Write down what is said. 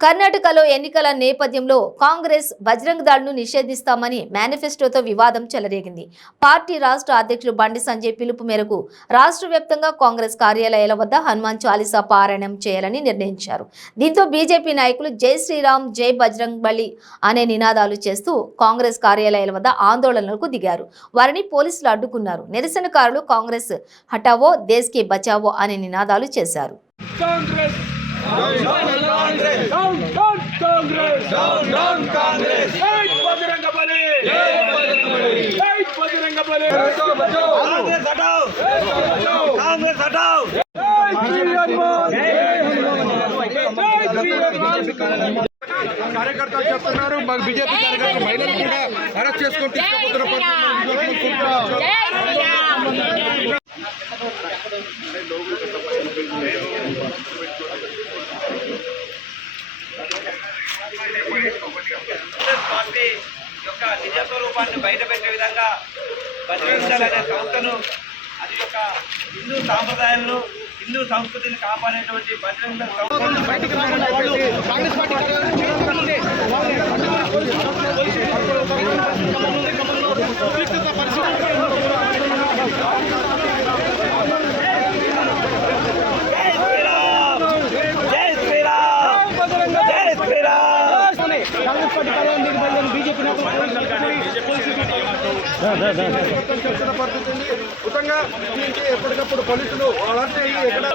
కర్ణాటకలో ఎన్నికల నేపథ్యంలో కాంగ్రెస్ బజరంగ్ దళ్ను నిషేధిస్తామని మేనిఫెస్టోతో వివాదం చెలరేగింది. పార్టీ రాష్ట్ర అధ్యక్షుడు బండి సంజయ్ పిలుపు మేరకు రాష్ట్ర వ్యాప్తంగా కాంగ్రెస్ కార్యాలయాల వద్ద హనుమాన్ చాలీసా పారాయణం చేయాలని నిర్ణయించారు. దీంతో బీజేపీ నాయకులు జై శ్రీరామ్ జై బజరంగ్ బలి అనే నినాదాలు చేస్తూ కాంగ్రెస్ కార్యాలయాల వద్ద ఆందోళనలకు దిగారు. వారిని పోలీసులు అడ్డుకున్నారు. నిరసనకారులు కాంగ్రెస్ హటావో దేశ్ కి బచావో అనే నినాదాలు చేశారు. కార్యకర్తలు చెప్తున్నారు బీజేపీ కార్యకర్తలు మహిళలు కూడా అరెస్ట్ చేసుకొని తీసుకుపోతున్నారు. పార్టీ యొక్క నిజ స్వరూపాన్ని బయటపెట్టే విధంగా బజరంగ్ దళ్ అనే సంస్థను అది యొక్క హిందూ సాంప్రదాయాలను హిందూ సంస్కృతిని కాపాడేటువంటి బజరంగ్ ఎప్పటికప్పుడు పోలీసులు వాళ్ళంటే ఎక్కడ